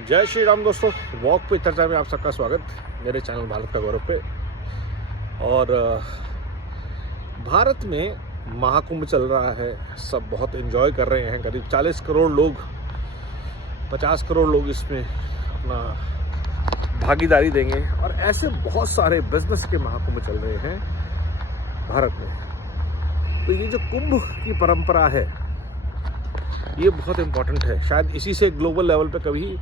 जय श्री राम दोस्तों। वॉक पे चर्चा में आप सबका स्वागत मेरे चैनल भारत का गौरव पे। और भारत में महाकुंभ चल रहा है, सब बहुत एंजॉय कर रहे हैं। करीब 40 करोड़ लोग, 50 करोड़ लोग इसमें अपना भागीदारी देंगे और ऐसे बहुत सारे बिजनेस के महाकुंभ चल रहे हैं भारत में। तो ये जो कुंभ की परंपरा है ये बहुत इम्पोर्टेंट है। शायद इसी से ग्लोबल लेवल पे कभी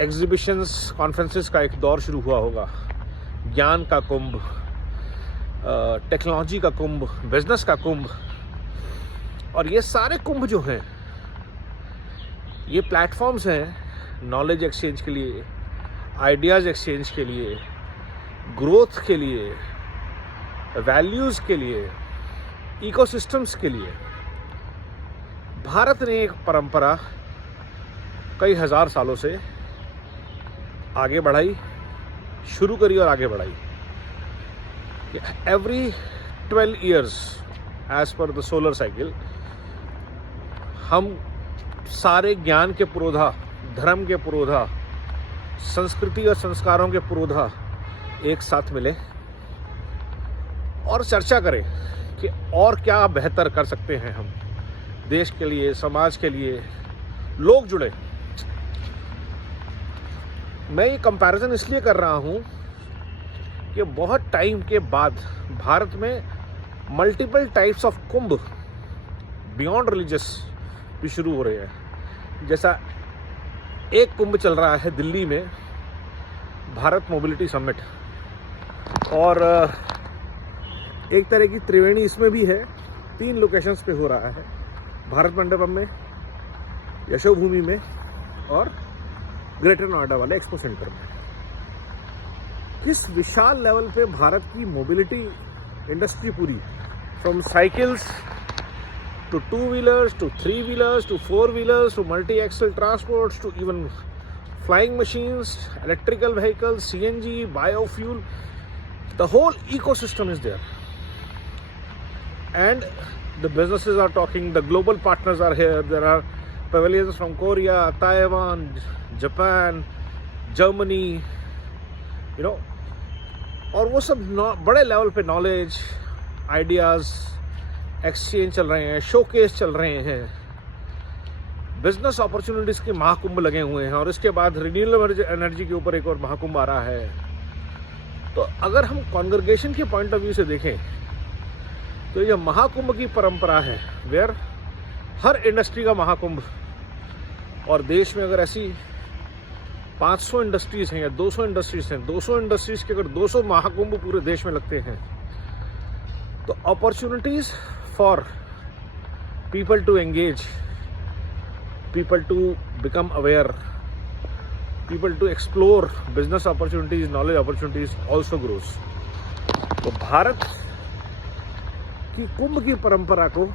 एग्जीबिशंस, कॉन्फ्रेंसेस का एक दौर शुरू हुआ होगा। ज्ञान का कुंभ, टेक्नोलॉजी का कुंभ, बिजनेस का कुंभ। और ये सारे कुंभ जो हैं ये प्लेटफॉर्म्स हैं नॉलेज एक्सचेंज के लिए, आइडियाज़ एक्सचेंज के लिए, ग्रोथ के लिए, वैल्यूज़ के लिए, इकोसिस्टम्स के लिए। भारत ने एक परंपरा कई हजार सालों से आगे बढ़ाई, शुरू करी और आगे बढ़ाई। एवरी 12 ईयर्स एज पर द सोलर साइकिल हम सारे ज्ञान के पुरोधा, धर्म के पुरोधा, संस्कृति और संस्कारों के पुरोधा एक साथ मिले और चर्चा करें कि और क्या बेहतर कर सकते हैं हम देश के लिए, समाज के लिए। लोग जुड़े। मैं ये कंपैरिजन इसलिए कर रहा हूँ कि बहुत टाइम के बाद भारत में multiple types of Kumbh beyond religious भी शुरू हो रहे हैं। जैसा एक कुंभ चल रहा है दिल्ली में, भारत मोबिलिटी समिट, और एक तरह की त्रिवेणी इसमें भी है। 3 लोकेशंस पे हो रहा है, भारत मंडपम में, यशोभूमि में और ग्रेटर नोएडा वाले एक्सपो सेंटर में। किस विशाल लेवल पे भारत की मोबिलिटी इंडस्ट्री पूरी, from cycles to 2 wheelers to 3 wheelers to 4 wheelers to multi axle transports to even flying machines, electrical vehicles, CNG, biofuel, the whole ecosystem is there. And the businesses are talking, the global partners are here. There are pavilions from Korea, Taiwan, Japan, Germany, और वो सब बड़े level पे knowledge, ideas exchange चल रहे हैं, showcase चल रहे हैं, बिजनेस अपॉर्चुनिटीज़ के महाकुंभ लगे हुए हैं। और इसके बाद रिन्यूएबल एनर्जी के ऊपर एक और महाकुंभ आ रहा है। तो अगर हम कॉन्ग्रेगेशन के पॉइंट ऑफ व्यू से देखें तो ये महाकुंभ की परंपरा है, वेयर हर इंडस्ट्री का महाकुंभ। और देश में अगर ऐसी 500 इंडस्ट्रीज हैं या 200 इंडस्ट्रीज हैं, 200 इंडस्ट्रीज के अगर 200 महाकुंभ पूरे देश में लगते हैं तो opportunities for people to engage, people to become aware, people to explore business opportunities, knowledge opportunities also grows. तो भारत की कुंभ की परंपरा को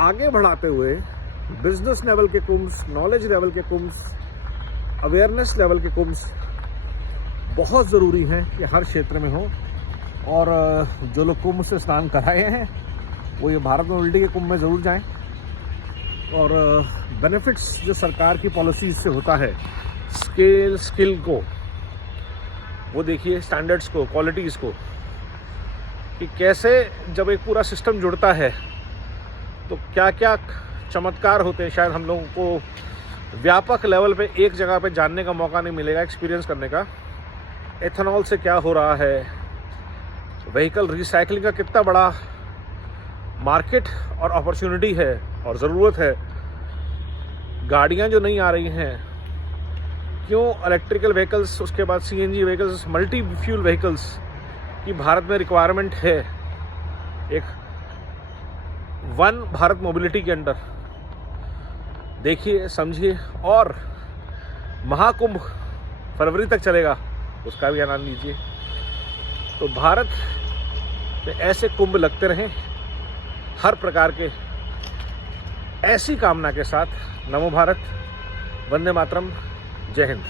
आगे बढ़ाते हुए बिजनेस लेवल के कुंभ, नॉलेज लेवल के कुंभ, अवेयरनेस लेवल के कुंभ बहुत ज़रूरी हैं कि हर क्षेत्र में हो। और जो लोग कुंभ से स्नान कराए हैं वो ये भारत मोबिलिटी के कुंभ में ज़रूर जाएं। और बेनिफिट्स जो सरकार की पॉलिसीज से होता है, स्किल को वो देखिए, स्टैंडर्ड्स को, क्वालिटीज़ को, कि कैसे जब एक पूरा सिस्टम जुड़ता है तो क्या क्या चमत्कार होते हैं। शायद हम लोगों को व्यापक लेवल पे एक जगह पे जानने का मौका नहीं मिलेगा, एक्सपीरियंस करने का। एथेनॉल से क्या हो रहा है, व्हीकल रिसाइकलिंग का कितना बड़ा मार्केट और अपॉर्चुनिटी है और ज़रूरत है। गाड़ियाँ जो नहीं आ रही हैं, क्यों इलेक्ट्रिकल व्हीकल्स, उसके बाद CNG vehicles, multi fuel vehicles की भारत में रिक्वायरमेंट है एक वन भारत मोबिलिटी के अंडर। देखिए, समझिए। और महाकुंभ फरवरी तक चलेगा, उसका भी आनंद लीजिए। तो भारत में ऐसे कुंभ लगते रहें हर प्रकार के। ऐसी कामना के साथ नमो भारत, वंदे मातरम, जय हिंद।